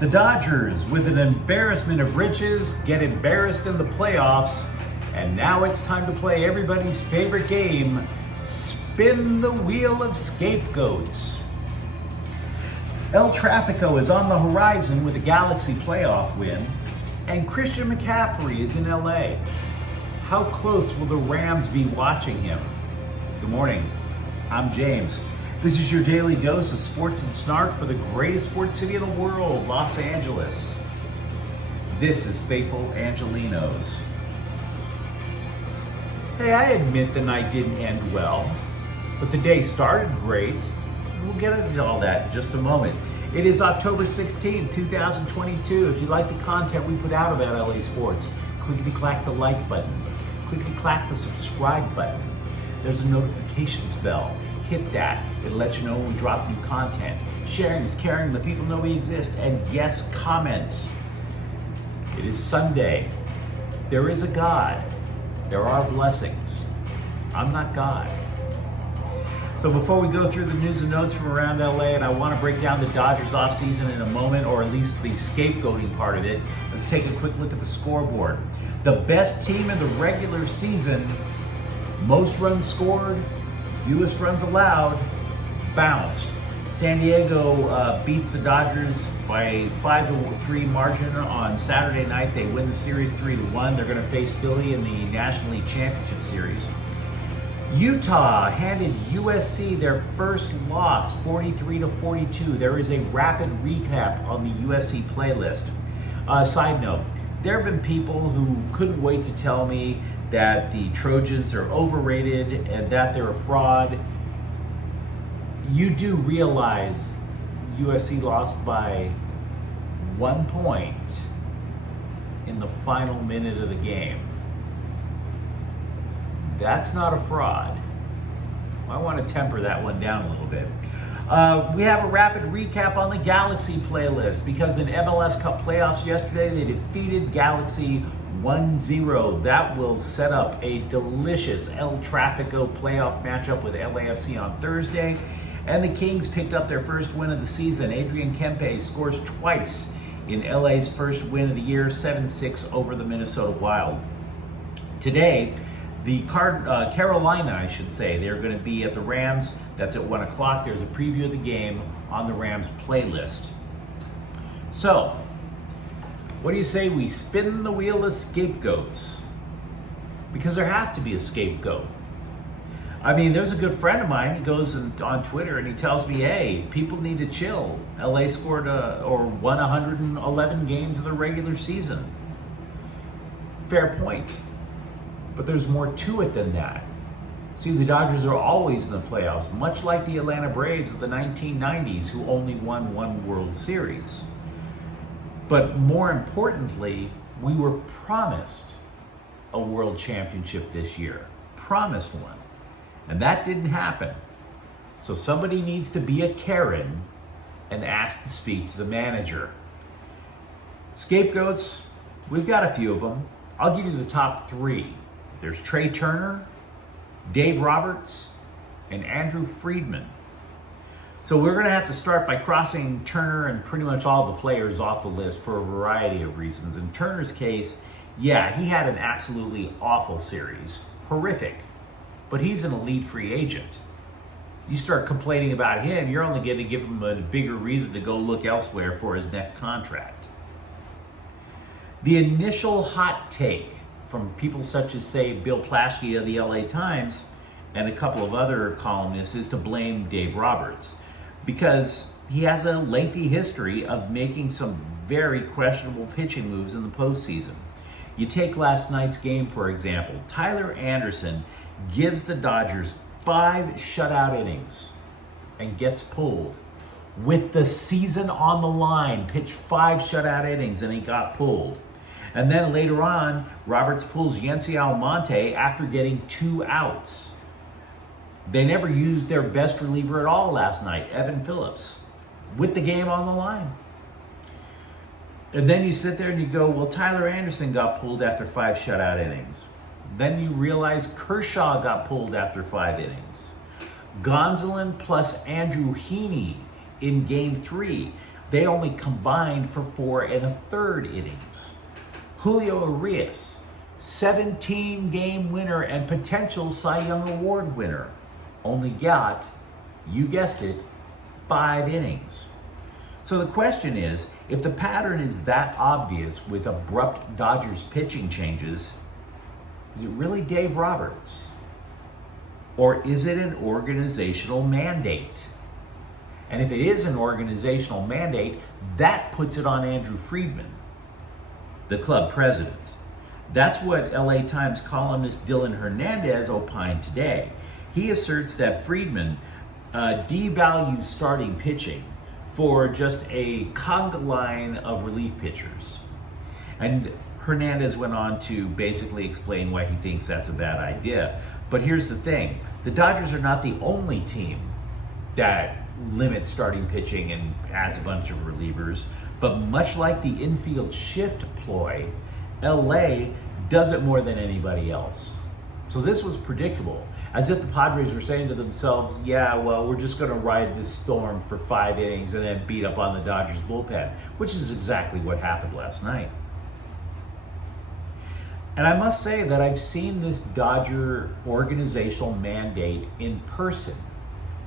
The Dodgers, with an embarrassment of riches, get embarrassed in the playoffs, and now it's time to play everybody's favorite game, Spin the Wheel of Scapegoats. El Traffico is on the horizon with a Galaxy playoff win, and Christian McCaffrey is in LA. How close will the Rams be watching him? Good morning, I'm James. This is your daily dose of sports and snark for the greatest sports city in the world, Los Angeles. This is faithful Angelenos. Hey, I admit the night didn't end well, but the day started great. We'll get into all that in just a moment. It is October 16, 2022. If you like the content we put out about LA sports, clickety-clack the like button. Clickety-clack the subscribe button. There's a notifications bell. Hit that. It'll let you know when we drop new content. Sharing is caring. Let people know we exist. And yes, comment. It is Sunday. There is a God. There are blessings. I'm not God. So before we go through the news and notes from around LA, and I want to break down the Dodgers offseason in a moment, or at least the scapegoating part of it, let's take a quick look at the scoreboard. The best team in the regular season, most runs scored, fewest runs allowed, bounced. San Diego beats the Dodgers by a 5-3 margin on Saturday night. They win the series 3-1. They're going to face Philly in the National League Championship Series. Utah handed USC their first loss, 43-42. There is a rapid recap on the USC playlist. Side note, there have been people who couldn't wait to tell me that the Trojans are overrated and that they're a fraud. You do realize USC lost by 1 point in the final minute of the game. That's not a fraud. I want to temper that one down a little bit. We have a rapid recap on the Galaxy playlist because in MLS Cup playoffs yesterday, they defeated Galaxy 1-0. That will set up a delicious El Traffico playoff matchup with LAFC on Thursday. And the Kings picked up their first win of the season. Adrian Kempe scores twice in LA's first win of the year, 7-6 over the Minnesota Wild. Today, the Carolina, I should say, they're going to be at the Rams. That's at 1 o'clock. There's a preview of the game on the Rams playlist. So, what do you say we spin the wheel of scapegoats? Because there has to be a scapegoat. I mean, there's a good friend of mine who goes on Twitter and he tells me, hey, people need to chill. LA scored or won 111 games of the regular season. Fair point. But there's more to it than that. See, the Dodgers are always in the playoffs, much like the Atlanta Braves of the 1990s, who only won one World Series. But more importantly, we were promised a world championship this year. Promised one. And that didn't happen. So somebody needs to be a Karen and ask to speak to the manager. Scapegoats, we've got a few of them. I'll give you the top 3. There's Trey Turner, Dave Roberts, and Andrew Friedman. So we're going to have to start by crossing Turner and pretty much all the players off the list for a variety of reasons. In Turner's case, yeah, he had an absolutely awful series. Horrific. But he's an elite free agent. You start complaining about him, you're only going to give him a bigger reason to go look elsewhere for his next contract. The initial hot take from people such as, say, Bill Plaschke of the LA Times and a couple of other columnists is to blame Dave Roberts because he has a lengthy history of making some very questionable pitching moves in the postseason. You take last night's game, for example. Tyler Anderson gives the Dodgers 5 shutout innings and gets pulled. With the season on the line, pitched 5 shutout innings and he got pulled. And then later on, Roberts pulls Yency Almonte after getting 2 outs. They never used their best reliever at all last night, Evan Phillips, with the game on the line. And then you sit there and you go, well, Tyler Anderson got pulled after 5 shutout innings. Then you realize Kershaw got pulled after 5 innings. Gonsolin plus Andrew Heaney in Game 3. they only combined for 4 1/3 innings. Julio Urias, 17-game winner and potential Cy Young Award winner, only got, you guessed it, 5 innings. So the question is, if the pattern is that obvious with abrupt Dodgers pitching changes, is it really Dave Roberts? Or is it an organizational mandate? And if it is an organizational mandate, that puts it on Andrew Friedman, the club president. That's what LA Times columnist Dylan Hernandez opined today. He asserts that Friedman devalues starting pitching for just a conga line of relief pitchers. And Hernandez went on to basically explain why he thinks that's a bad idea. But here's the thing, the Dodgers are not the only team that limits starting pitching and adds a bunch of relievers, but much like the infield shift ploy, LA does it more than anybody else. So this was predictable, as if the Padres were saying to themselves, yeah, well, we're just going to ride this storm for 5 innings and then beat up on the Dodgers bullpen, which is exactly what happened last night. And I must say that I've seen this Dodger organizational mandate in person,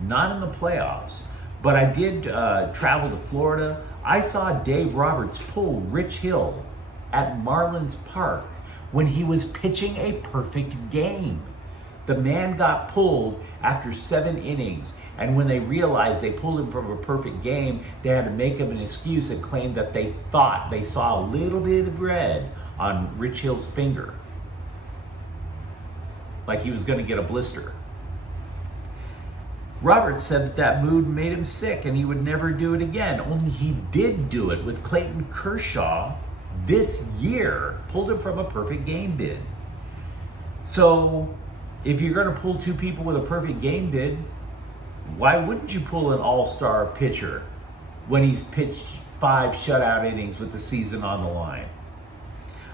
not in the playoffs, but I did travel to Florida. I saw Dave Roberts pull Rich Hill at Marlins Park when he was pitching a perfect game. The man got pulled after 7 innings, and when they realized they pulled him from a perfect game, they had to make him an excuse and claim that they thought they saw a little bit of red on Rich Hill's finger, like he was going to get a blister. Roberts said that mood made him sick and he would never do it again, only he did do it with Clayton Kershaw this year, pulled him from a perfect game bid. So if you're going to pull 2 people with a perfect game bid, why wouldn't you pull an all-star pitcher when he's pitched 5 shutout innings with the season on the line?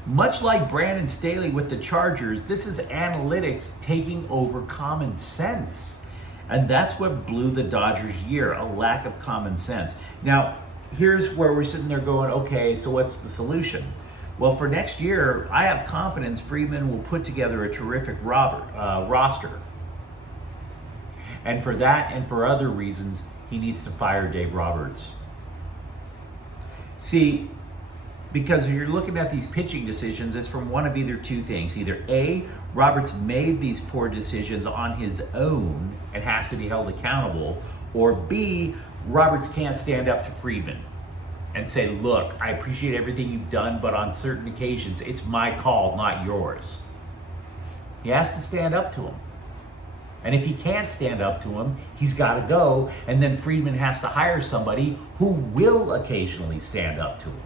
Much like Brandon Staley with the Chargers, this is analytics taking over common sense. And that's what blew the Dodgers' year, a lack of common sense. Now, here's where we're sitting there going, okay, so what's the solution? Well, for next year, I have confidence Friedman will put together a terrific roster. And for that and for other reasons, he needs to fire Dave Roberts. See, because if you're looking at these pitching decisions, it's from one of either 2 things. Either A, Roberts made these poor decisions on his own and has to be held accountable, or B, Roberts can't stand up to Friedman and say, look, I appreciate everything you've done, but on certain occasions, it's my call, not yours. He has to stand up to him. And if he can't stand up to him, he's got to go, and then Friedman has to hire somebody who will occasionally stand up to him.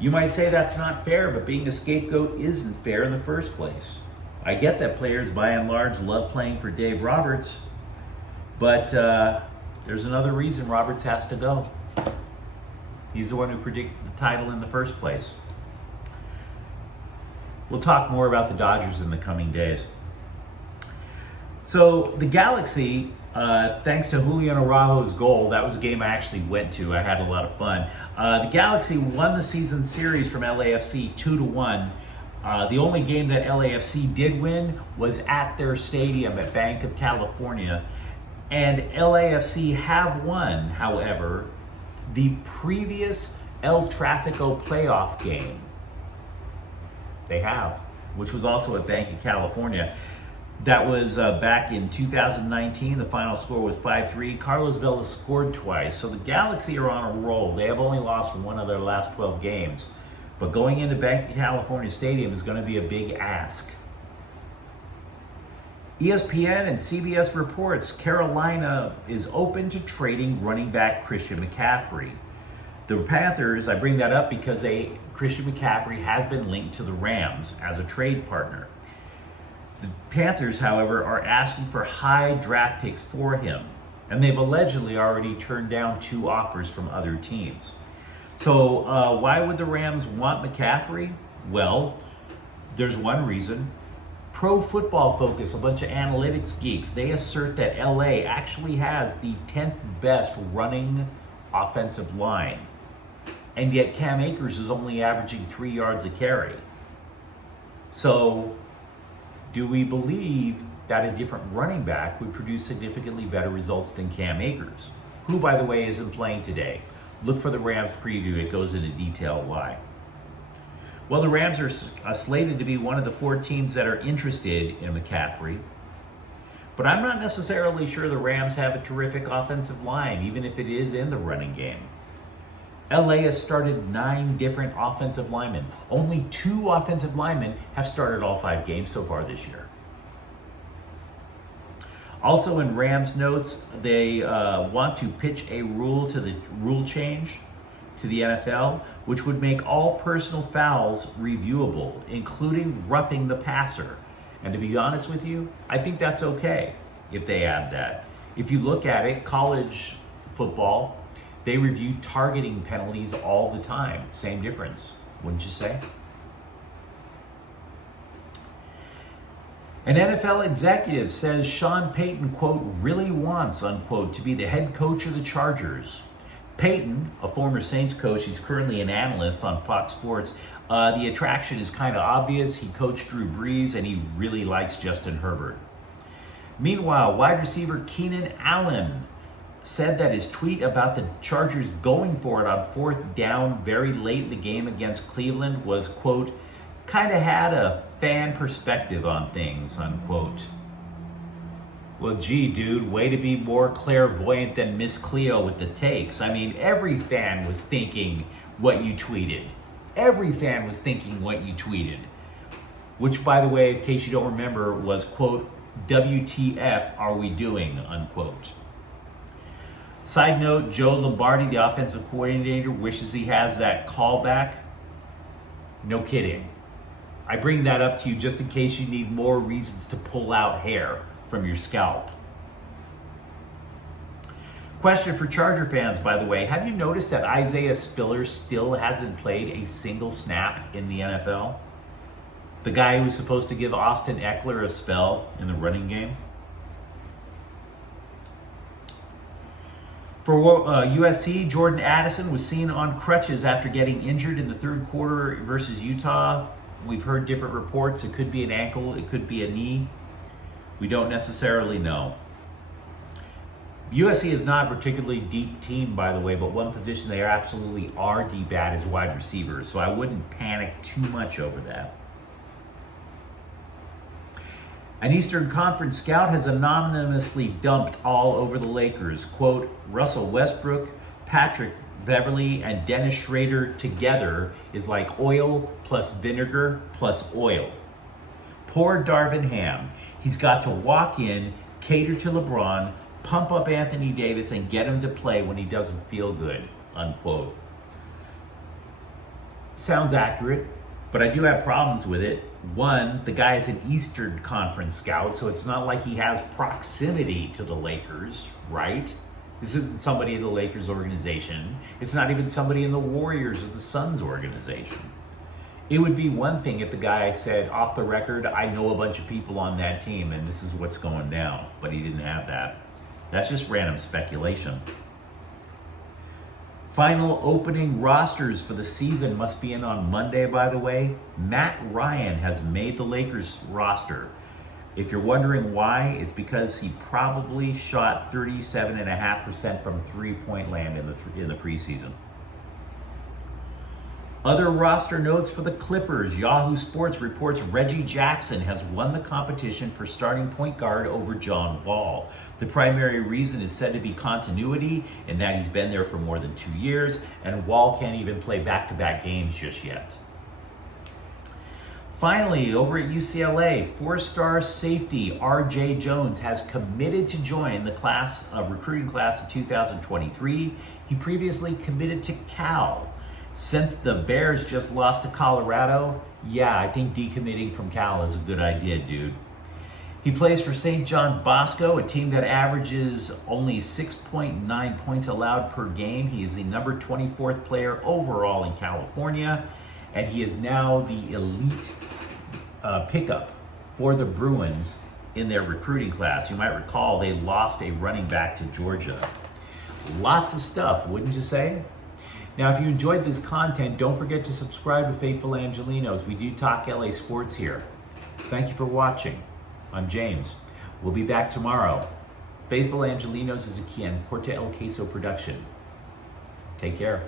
You might say that's not fair, but being a scapegoat isn't fair in the first place. I get that players, by and large, love playing for Dave Roberts, but there's another reason Roberts has to go. He's the one who predicted the title in the first place. We'll talk more about the Dodgers in the coming days. So the Galaxy, thanks to Julian Araujo's goal, that was a game I actually went to. I had a lot of fun. The Galaxy won the season series from LAFC 2-1. The only game that LAFC did win was at their stadium at Banc of California. And LAFC have won, however, the previous El Traffico playoff game. They have, which was also at Banc of California. That was back in 2019. The final score was 5-3. Carlos Vela scored twice. So the Galaxy are on a roll. They have only lost 1 of their last 12 games. But going into Banc of California Stadium is going to be a big ask. ESPN and CBS reports Carolina is open to trading running back Christian McCaffrey. The Panthers, I bring that up because Christian McCaffrey has been linked to the Rams as a trade partner. The Panthers, however, are asking for high draft picks for him, and they've allegedly already turned down 2 offers from other teams. So why would the Rams want McCaffrey? Well, there's one reason. Pro Football Focus, a bunch of analytics geeks, they assert that LA actually has the 10th best running offensive line. And yet Cam Akers is only averaging 3 yards a carry. So do we believe that a different running back would produce significantly better results than Cam Akers, who, by the way, isn't playing today? Look for the Rams preview. It goes into detail why. Well, the Rams are slated to be one of the 4 teams that are interested in McCaffrey. But I'm not necessarily sure the Rams have a terrific offensive line, even if it is in the running game. LA has started 9 different offensive linemen. Only 2 offensive linemen have started all 5 games so far this year. Also in Rams notes, they want to pitch a rule change to the NFL, which would make all personal fouls reviewable, including roughing the passer. And to be honest with you, I think that's okay if they add that. If you look at it, college football, they review targeting penalties all the time. Same difference, wouldn't you say? An NFL executive says Sean Payton, quote, really wants, unquote, to be the head coach of the Chargers. Payton, a former Saints coach, he's currently an analyst on Fox Sports. The attraction is kind of obvious. He coached Drew Brees, and he really likes Justin Herbert. Meanwhile, wide receiver Keenan Allen said that his tweet about the Chargers going for it on 4th down very late in the game against Cleveland was, quote, kind of had a fan perspective on things, unquote. Well, gee, dude, way to be more clairvoyant than Miss Cleo with the takes. I mean, every fan was thinking what you tweeted. Every fan was thinking what you tweeted. Which, by the way, in case you don't remember, was, quote, WTF are we doing, unquote. Side note, Joe Lombardi, the offensive coordinator, wishes he has that callback. No kidding. I bring that up to you just in case you need more reasons to pull out hair from your scalp. Question for Charger fans, by the way. Have you noticed that Isaiah Spiller still hasn't played a single snap in the NFL? The guy who was supposed to give Austin Eckler a spell in the running game? For USC, Jordan Addison was seen on crutches after getting injured in the 3rd quarter versus Utah. We've heard different reports. It could be an ankle, it could be a knee. We don't necessarily know. USC is not a particularly deep team, by the way, but one position they absolutely are deep at is wide receivers, so I wouldn't panic too much over that. An Eastern Conference scout has anonymously dumped all over the Lakers. Quote, Russell Westbrook, Patrick Beverly, and Dennis Schrader together is like oil plus vinegar plus oil. Poor Darvin Ham. He's got to walk in, cater to LeBron, pump up Anthony Davis, and get him to play when he doesn't feel good, unquote. Sounds accurate, but I do have problems with it. One, the guy is an Eastern Conference scout, so it's not like he has proximity to the Lakers, right? This isn't somebody in the Lakers organization. It's not even somebody in the Warriors or the Suns organization. It would be one thing if the guy said, off the record, I know a bunch of people on that team and this is what's going down, but he didn't have that. That's just random speculation. Final opening rosters for the season must be in on Monday, by the way. Matt Ryan has made the Lakers roster. If you're wondering why, it's because he probably shot 37.5% from three-point land in the preseason. Other roster notes for the Clippers. Yahoo Sports reports Reggie Jackson has won the competition for starting point guard over John Wall. The primary reason is said to be continuity, in that he's been there for more than 2 years, and Wall can't even play back-to-back games just yet. Finally, over at UCLA, 4-star safety R.J. Jones has committed to join the recruiting class of 2023. He previously committed to Cal. Since the Bears just lost to Colorado, yeah, I think decommitting from Cal is a good idea, dude. He plays for St. John Bosco, a team that averages only 6.9 points allowed per game. He is the number 24th player overall in California, and he is now the elite pickup for the Bruins in their recruiting class. You might recall they lost a running back to Georgia. Lots of stuff, wouldn't you say? Now, if you enjoyed this content, don't forget to subscribe to Faithful Angelenos. We do talk LA sports here. Thank you for watching. I'm James. We'll be back tomorrow. Faithful Angelenos is a Porta El Queso production. Take care.